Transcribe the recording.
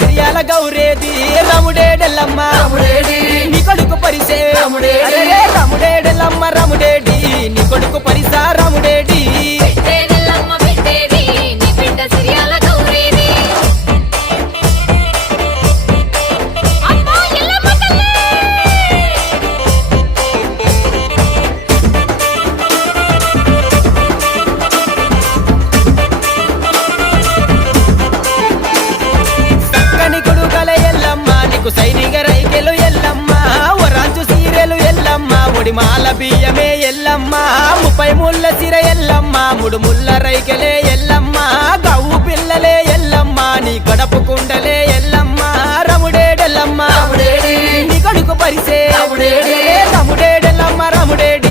సిరియాల గౌరేది రముడేడెల్లమ్మ నీ కొడుకు పరిసే అరే రముడేడెల్లమ్మ రముడేడి నీ కొడుకు పరిసా రముడేడి సైనిక రైకెలు ఎల్లమ్మ వరాంచు సీరెలు ఎల్లమ్మ ఒడిమాల బియ్యమే ఎల్లమ్మ 30 ముళ్ళ సిర ఎల్లమ్మ 3 ముళ్ళ రైకెలే ఎల్లమ్మ గవ్వు పిల్లలే ఎల్లమ్మ నీ గడపు కుండలే